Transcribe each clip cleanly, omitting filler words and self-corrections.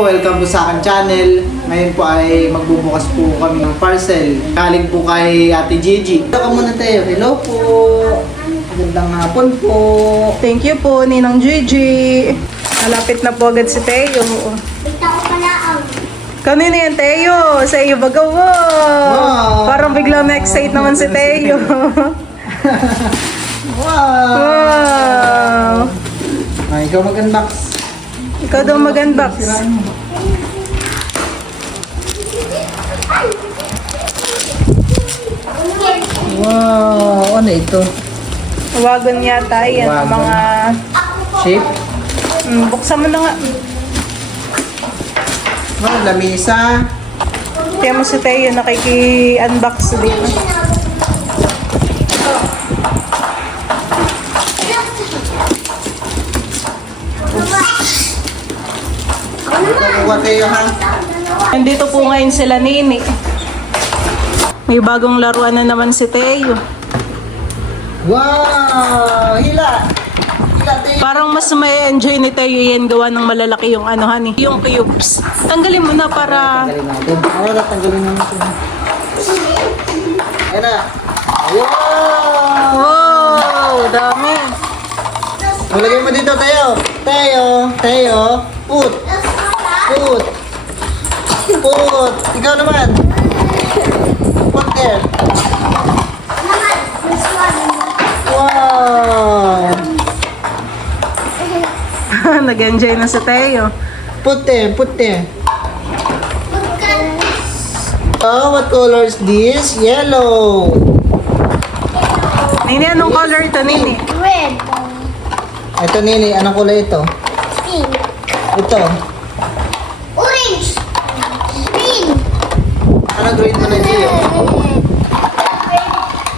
po, welcome po sa akin channel. Ngayon po ay magbubukas po kami ng parcel. Galing po kay Ate Gigi. Ito ka muna tayo. Hello po. Magandang hapon po. Thank you po, Ninang Gigi. Malapit na po agad si Teo. Bigta ko pala ang Kanina yan, Teo. Sa iyo bagawo. Wow. Parang biglang na-excite naman si Teo. Wow. Wow. Ay, ikaw mag-unbox. Ikaw daw mag-unbox. Wow, ano ito? Wagon yata yan. Wagon. Mga... Shape? buksan mo na nga. Wow, lamisa. Kaya mo si Teo nakiki-unbox dito. Kukuha tayo ha. Nandito po ngayon sila Nini. May bagong laruan na naman si Teo. Wow! Hila! Hila tayo. Parang mas may enjoy ni Teo yan gawa ng malalaki yung ano honey, yung cubes. Tanggalin mo na para Tanggalin natin. Wala, tanggalin natin. Ayan na. Wow! wow, dami. Lagay mo dito, Teo. Teo. Put. Ikaw naman. Put there. Wow! Nag-enjoy na si Teo. Put there. Oh, what color is this? Yellow. Nini, anong color ito, Nini? red, Ito, Nini. Anong kulay ito? pink, Ito. orange, green, Anong grade mo na, Gio?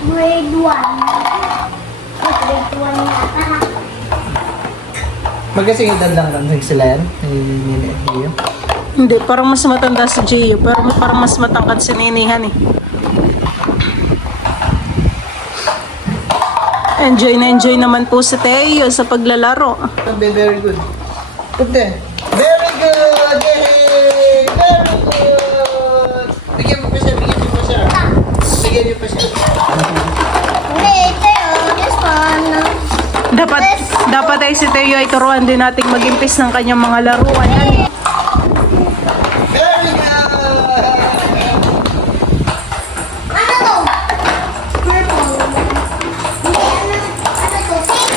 grade 1. Grade 1 yata. Magkasing edad lang sila yan? Nini at Gio? Hindi, parang mas matanda si Gio. Pero parang mas matangkad si Nini, honey. Enjoy naman po si Teo sa paglalaro. Very good. Put there. Very good! Yay! Very good! Bigyan mo pa siya. Bigyan niyo pa siya. Wait, this one. Dapat ay si Teo ay turuan din nating mag-impis ng kanyang mga laruan. Honey. Very good! Ano to? Purple. Ano to? Pink.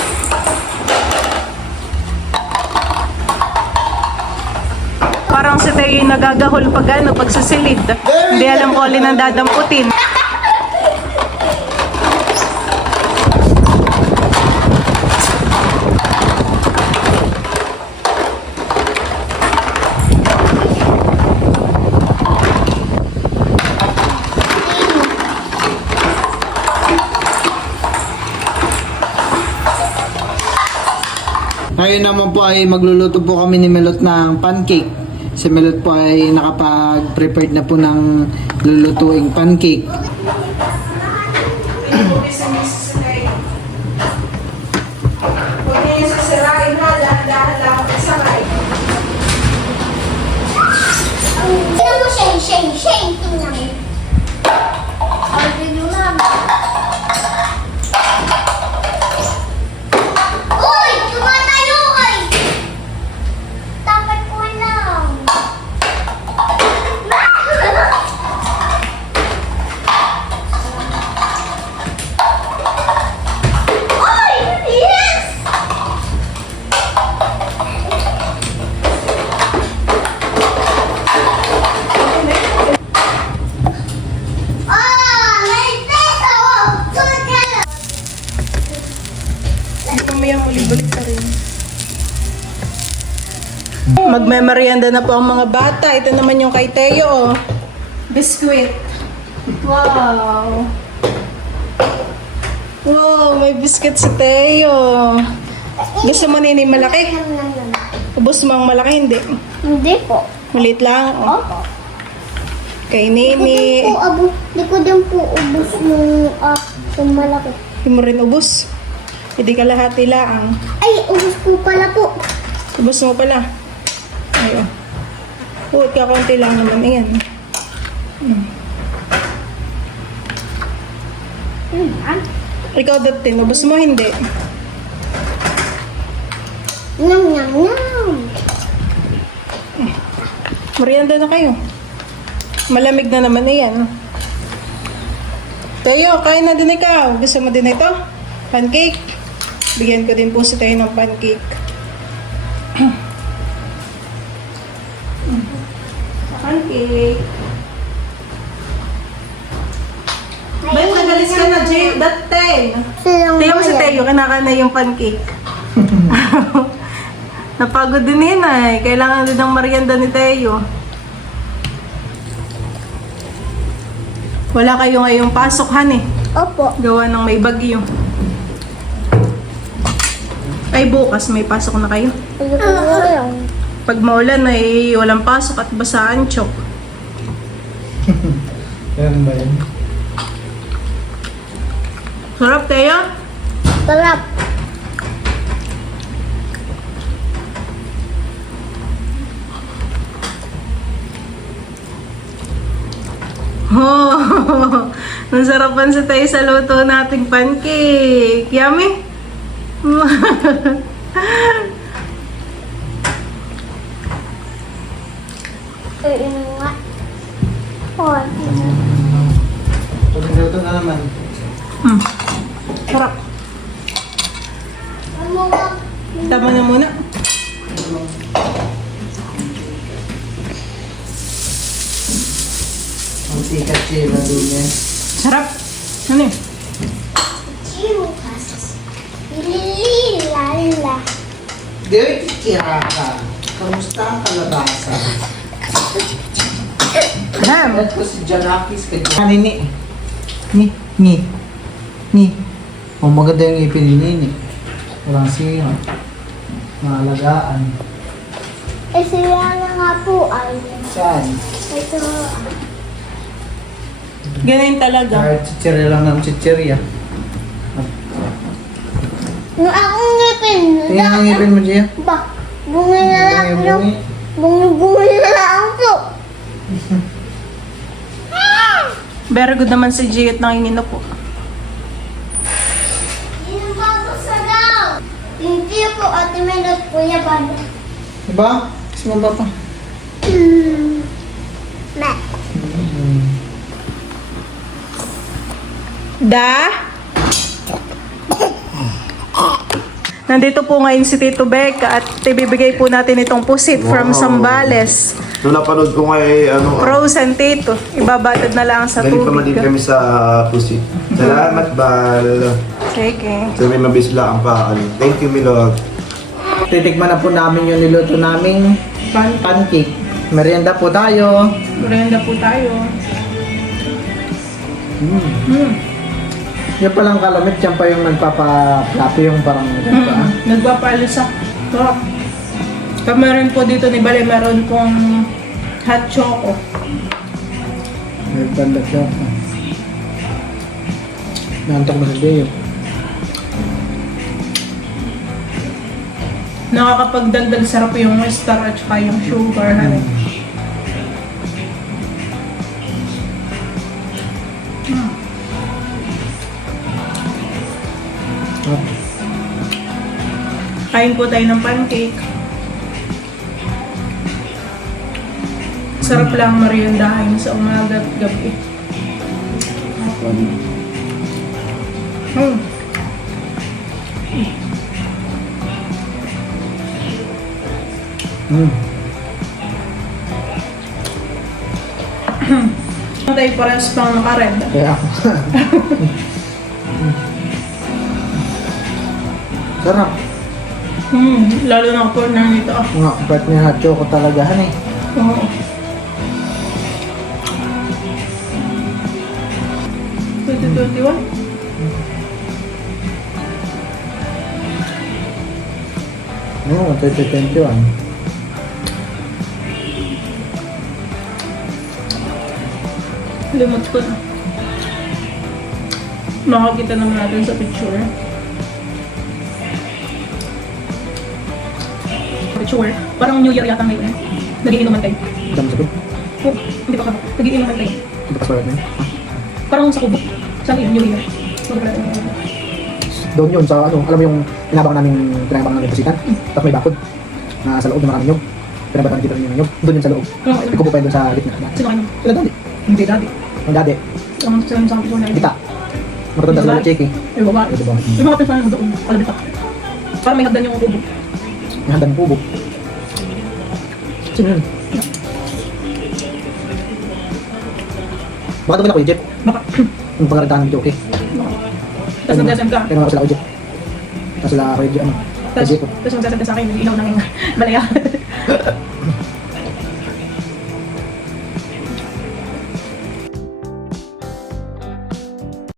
Parang si Teo yung nagagahol pag sasilid. Hindi alam ko alin ang dadamputin. Ngayon naman po ay magluluto po kami ni Melot ng pancake. Si Melot po ay nakapag-prepared na po ng lulutuing pancake. Tingnan mo, Shane. Tingnan mo. Order nyo na. Uy! Tumatayo kay! Dapat ko lang. Uy! Yes! May peso! Sunod ka lang. Mamaya muli-balik ka rin. Magme-merienda na po ang mga bata. Ito naman yung kay Teo. Oh. Biskuit. Wow. Wow, may biscuit si Teo. Gusto mo Nini malaki? Ubus mo ang malaki, hindi. Hindi po. Maliit lang. Oh. Opo. Kay Nini. Di ko din po ubus yung malaki. Hindi mo rin ubus. Hindi ka lahati lang. Ay, ubus po pala po. Ubus mo pala. Ayun. Huwag kakunti lang naman. Ayan. Ikaw dati, nabos mo hindi. Yum, yum, yum. Merienda na kayo. Malamig na naman yan. Tayo, kain na din ikaw. Gusto mo din ito? Pancake? Bigyan ko din po si tayo ng pancake. Pancake. Ba't nagalis ka na, Jay? Dati. Silang Tingnan mo si bayan. Teo, kinakain na yung pancake. Napagod din yun eh. Kailangan din ng merienda ni Teo. Wala kayo ngayong pasok, Han eh. Opo. Gawa ng may bagyo. Ay, bukas may pasok na kayo. Pag maulan ay walang pasok at basaan chok. Yan ba yun? Sarap, Teo? Sarap. Oh, nasarapan si Tay sa luto nating pancake. Yummy? Ayun nga. Oh, Pag-luto na naman. Sarap. ano nga? Tama na muna. Ang sikat siya na doon yan. Sarap. Ano eh? Chirukas. Lililala. Gawin kikira ka. Kamusta ang kalabasa? Ham. Ba't ko si Janakis ka dyan? Ni. Ni. Oh, maganda yung ipin ni Nini. Walang siya. Mahalagaan. Eh, sila na nga po ay. Saan? Ito. Ganyan talaga. Kahit chichirya lang ng chichirya. Nung akong ngipin. Tingnan ang ipin mo, Gia. Ba, bunga na lang yung... Bunga na lang po. Very good naman si Jiyot ng inino po. Yung bago sa daw. Hindi po, Ate Melot, Kuya Bado. Diba? Gusto mo ba pa? Na. Da? Nandito po ngayon si Tito Becca at ibibigay po natin itong pusit from Wow. Sambales. Nung napanood ko ngay, Frozen Tito. Ibabatid na lang sa galing pa man din tubig. kami sa pusit. Salamat, Bal. Sige. Sa may mabisla ang paan. Thank you, Milog. Titikman na po namin yung niluto naming pancake. Merienda po tayo. Merienda po tayo. Yan palang kalamit, yan pa yung nagpapaplato yung parang ganito. Nagpapaalisa. Sarap. Meron po dito ni Bale, meron pong hot choco. Nagpala siya. Nantok na si Deo. Nakakapagdagdag sarap yung star at saka yung sugar. Honey. Kain po tayo ng pancake. Sarap lang meriendahin sa umaga at gabi. Mm. Tayo parehas pang naka-red. Kaya ako. Sarap. Lalo na po na nito. Nga, ba't niya hot choco talaga, eh. Oo. $2021? Oo, 2021. Limot ko na. Makakita naman natin sa picture. Picture. Parang New Year yata ngayon. Nagiinuman kayo. Dami sa to. Oh, hindi pa ka. Nagiinuman kayo. Ito password na yun. Parang sa kubo. Saan yun? New Year. Doon yun sa ano, alam mo yung pinabang namin bisitan. Tapos may bakod. Na sa loob na maraming nyog. Pinabatan kita rin yung nyog. Doon yun sa loob. May kubo pa yun doon sa gitna. Sino kayo? Sila dati. Hindi dati. Ang dati. Ang sa akin na Kita. Matatanda sa mga checky. Yung babae. Ito ba? Yung mga pinsan mo doon. Kalabita. Parang may hagdan yung kubo. May handa ng kubo. Sino yun? Baka doon ako yung Jeff. Baka. Yung pangarantahan ng Joke. Tapos nag-SM ka. Kaya naman ako sila ako Jeff. Tapos sila ako yung ano. Tapos Jeff. magsasabi sa akin, ilaw ng balaya.